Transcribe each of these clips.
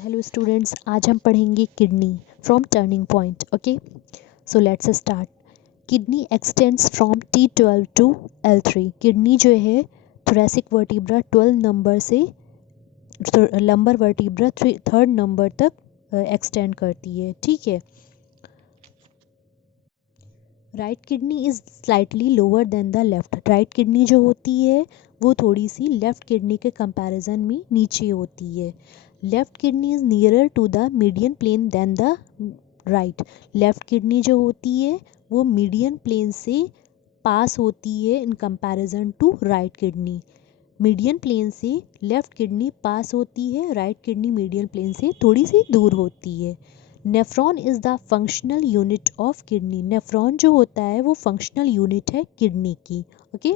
Hello students, आज हम पढ़ेंगे kidney from turning point. Okay, so let's start. Kidney extends from T12 to L3. Kidney जो है thoracic vertebra 12 number से lumbar vertebra third number तक extend करती है. ठीक है. Right kidney is slightly lower than the left. Right kidney जो होती है वो थोड़ी सी लेफ्ट किडनी के कंपैरिजन में नीचे होती है. Left kidney is nearer to the median plane than the right. Left kidney जो होती है वो मीडियन प्लेन से पास होती है in comparison to right kidney. Median plane से लेफ्ट किडनी पास होती है, राइट किडनी मीडियन प्लेन से थोड़ी सी दूर होती है. Nephron is the functional unit of kidney. Nephron जो होता है वो फंक्शनल यूनिट है किडनी की. Okay.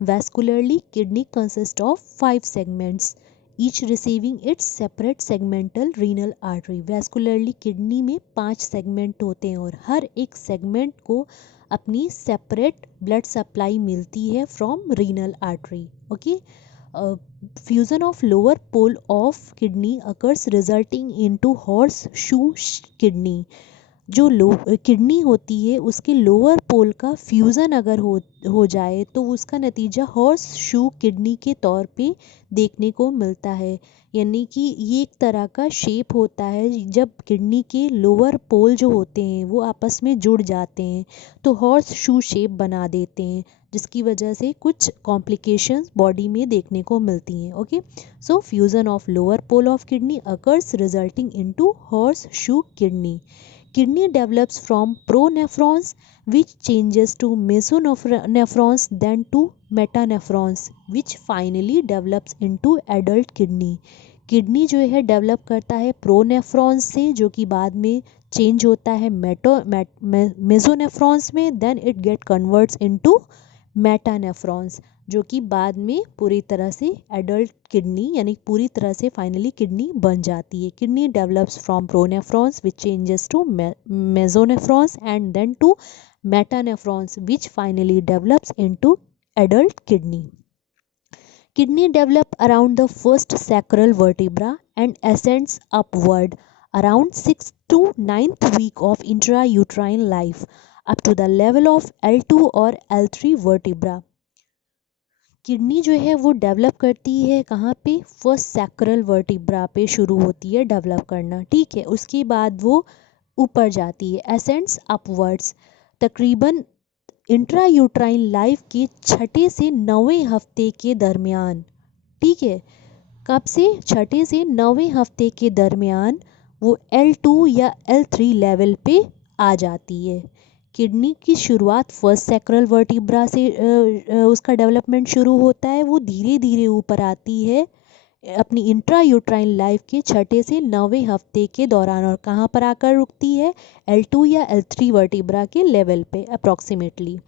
Vascularly kidney consist of 5 segments, each receiving its separate segmental renal artery. Vascularly kidney में 5 सेगमेंट होते हैं और हर एक सेगमेंट को अपनी सेपरेट ब्लड सप्लाई मिलती है from renal artery. Okay. Fusion of lower pole of kidney occurs resulting into horseshoe kidney. जो किडनी होती है उसके लोअर पोल का फ्यूज़न अगर हो जाए तो उसका नतीजा हॉर्स शू किडनी के तौर पे देखने को मिलता है. यानी कि ये एक तरह का शेप होता है जब किडनी के लोअर पोल जो होते हैं वो आपस में जुड़ जाते हैं तो हॉर्स शू शेप बना देते हैं, जिसकी वजह से कुछ कॉम्प्लिकेशंस बॉडी में देखने को मिलती हैं. Okay. So fusion of lower pole of kidney occurs resulting into horseshoe kidney. Kidney develops from pronephrons which changes to mesonephrons then to metanephrons which finally develops into adult kidney. Kidney जो है develop करता है प्रोनेफ्रॉन्स से जो कि बाद में change होता है मेसोनेफ्रॉन्स में, then it get converts into metanephrons जो कि बाद में पूरी तरह से एडल्ट किडनी यानी पूरी तरह से फाइनली किडनी बन जाती है. Kidney develops from pronephrons which changes to mesonephrons and then to metanephrons which finally develops into adult kidney. Kidney develop around the first sacral vertebra and ascends upward around 6th to 9th week of intrauterine life up to the level of L2 और L3 vertebra. Kidney जो है वो develop करती है कहाँ पे? First sacral vertebra पे शुरू होती है डेवलप करना. ठीक है. उसके बाद वो ऊपर जाती है, एसेंड्स अपवर्ड्स, तकरीबन इंट्रायूट्राइन लाइफ के 6 से 9वें हफ्ते के दरमियान. ठीक है. कब से? 6 से 9वें हफ्ते के दरमियान वो L2 या L3 लेवल पे आ जाती है. किडनी की शुरुआत फर्स्ट सैक्रल वर्टिब्रा से उसका डेवलपमेंट शुरू होता है. वो धीरे धीरे ऊपर आती है अपनी इंट्रायूट्राइन लाइफ के 6 से 9वें हफ्ते के दौरान और कहाँ पर आकर रुकती है? L2 या L3 वर्टिब्रा के लेवल पे approximately.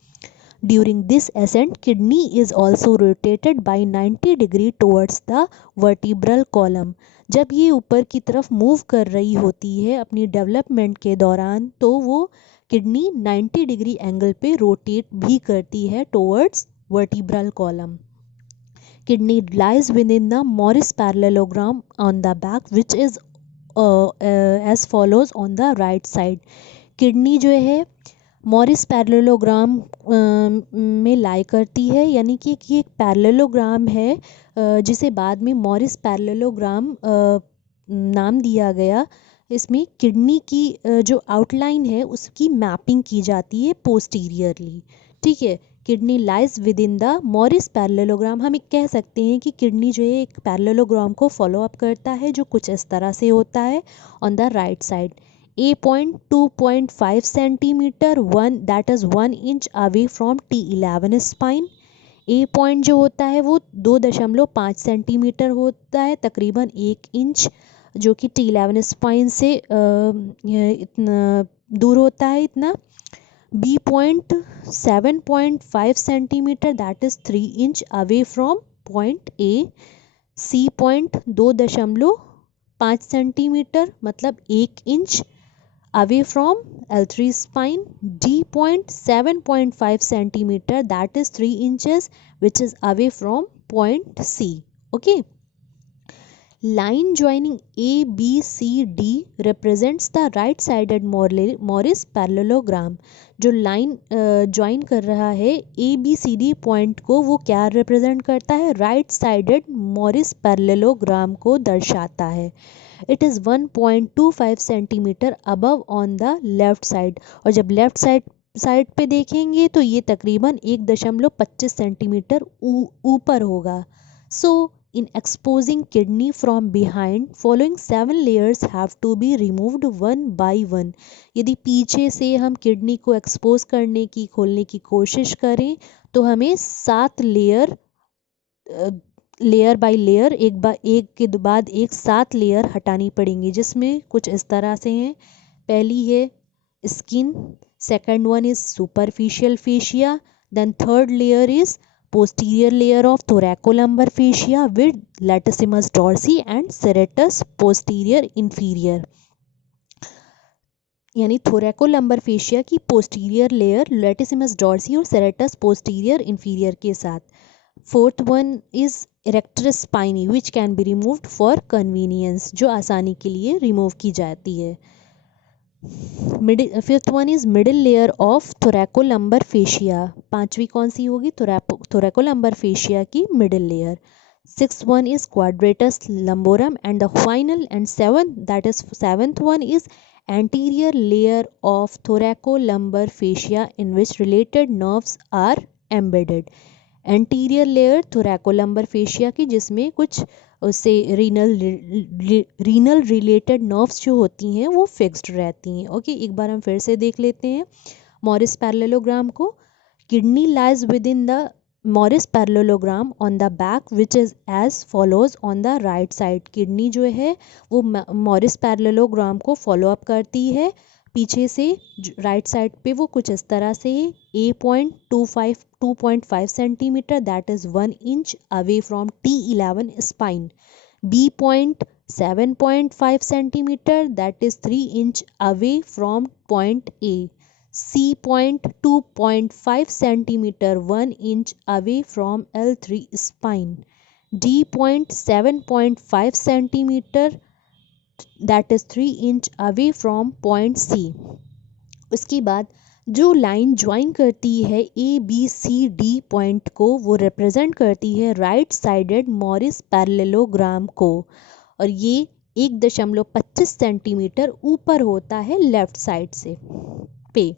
During this ascent, kidney is also rotated by 90 degree towards the vertebral column. जब ये ऊपर की तरफ मूव कर रही होती है अपनी डेवलपमेंट के दौरान तो वो किडनी 90 डिग्री एंगल पे रोटेट भी करती है towards vertebral column. Kidney lies within the Morris parallelogram on the back which is as follows on the right side. Kidney जो है मॉरिस पैरेललोग्राम में लाई करती है, यानी कि एक पैरेललोग्राम है जिसे बाद में मॉरिस पैरेललोग्राम नाम दिया गया. इसमें किडनी की जो आउटलाइन है उसकी मैपिंग की जाती है पोस्टीरियरली. ठीक है. Kidney lies within the Morris parallelogram. हम कह सकते हैं कि किडनी जो है एक पैरेललोग्राम को फॉलो अप करता है जो कुछ इस तरह से होता है. On the right side A point 2.5 centimetre 1 that is 1 inch away from T11 spine. A point जो होता है वो 2.5 सेंटीमीटर होता है, तकरीबन 1 इंच, जो कि T11 स्पाइन से इतना दूर होता है इतना. B point 7.5 centimetre that is 3 inch away from point A. C point 2.5 centimetre मतलब 1 inch away from L3 spine. D point 7.5 centimeter that is 3 inches which is away from point C. Okay. Line joining A, B, C, D represents the right-sided Morris parallelogram. जो line join कर रहा है A B C D point को, वो क्या represent करता है? Right sided Morris parallelogram को दर्शाता है. It is 1.25 centimetre above on the left side. और जब लेफ्ट साइड पे देखेंगे तो ये तकरीबन 1.25 सेंटीमीटर ऊपर होगा. सो in exposing kidney from behind, following 7 layers have to be removed one by one. यदि पीछे से हम किडनी को एक्सपोज करने की, खोलने की कोशिश करें तो हमें 7 लेयर बाय लेयर, एक के बाद एक 7 लेयर हटानी पड़ेंगी, जिसमें कुछ इस तरह से हैं. पहली है skin, second one is superficial fascia, then third layer is posterior layer of thoracolumbar fascia with latissimus dorsi and serratus posterior inferior. यानी thoracolumbar fascia की posterior layer latissimus dorsi और serratus posterior inferior के साथ. Fourth one is erector spinae which can be removed for convenience, जो आसानी के लिए remove की जाती है. Fifth one is middle layer of thoracolumbar fascia. पांचवी कौन सी होगी? थोरैकोलम्बर फेशिया की middle layer. Six one is quadratus lumborum and the final and seventh one is anterior layer of thoracolumbar fascia in which related nerves are embedded. Anterior layer thoracolumbar fascia की, जिसमें कुछ उससे renal related nerves जो होती हैं वो fixed रहती हैं. ओके, एक बार हम फिर से देख लेते हैं मॉरिस पैरेललोग्राम को. Kidney lies within the Morris parallelogram on the back which is as follows on the right side. Kidney जो है वो मॉरिस पैरेललोग्राम को फॉलो अप करती है पीछे से. राइट साइड पे वो कुछ इस तरह से है. A point 2.5 centimetre, that is 1 inch away from T11 spine. B point 7.5 centimetre, that is 3 inch away from point A. C point 2.5 centimetre, 1 inch away from L3 spine. D point 7.5 centimetre, that is 3 inch away from point C. उसके बाद जो line join करती है A B C D point को, वो represent करती है right sided Morris parallelogram को, और ये 1.25 सेंटीमीटर ऊपर होता है लेफ्ट साइड से पे.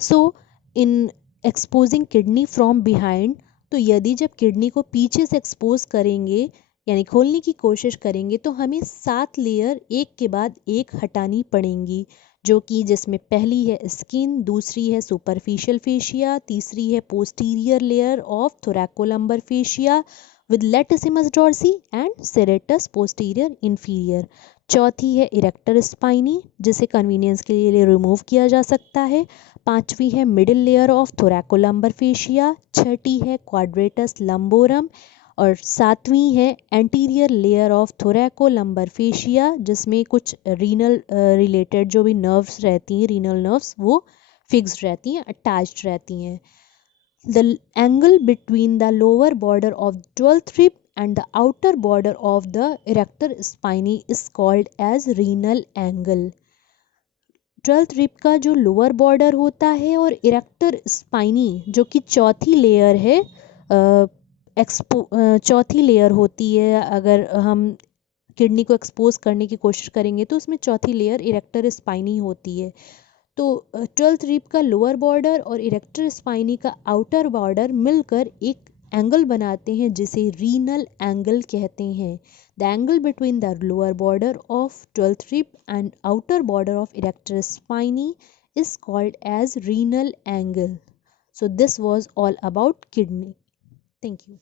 सो इन एक्सपोजिंग किडनी फ्रॉम बिहाइंड, तो यदि जब किडनी को पीछे से एक्सपोज करेंगे यानी खोलने की कोशिश करेंगे तो हमें 7 लेयर एक के बाद एक हटानी पड़ेंगी, जो कि जिसमें पहली है स्किन, दूसरी है सुपरफिशियल फेशिया, तीसरी है posterior layer of thoracolumbar fascia with latissimus dorsi and serratus posterior inferior. चौथी है इरेक्टर स्पाइनी, जिसे कन्वीनियंस के लिए रिमूव किया जा सकता है. पांचवी है middle layer of thoracolumbar fascia. छठी है क्वाड्रेटस लंबोरम. और सातवीं है anterior layer of thoracolumbar fascia, जिसमें कुछ रीनल रिलेटेड जो भी नर्व्स रहती हैं, रीनल नर्व्स, वो फिक्स्ड रहती हैं, अटैच्ड रहती हैं. The angle between the lower border of 12th rib and the outer border of the erector spinae is called as renal angle. 12th rib का जो लोअर बॉर्डर होता है और इरेक्टर स्पाइनी जो कि चौथी लेयर है, चौथी लेयर होती है. अगर हम किडनी को एक्सपोज करने की कोशिश करेंगे तो उसमें चौथी लेयर इरेक्टर स्पाइनी होती है. तो 12th रिब का लोअर बॉर्डर और इरेक्टर स्पाइनी का आउटर बॉर्डर मिलकर एक एंगल बनाते हैं, जिसे रीनल एंगल कहते हैं. The angle between the lower border of 12th rib and outer border of erector spinae is called as renal angle. So this was all about kidney. Thank you.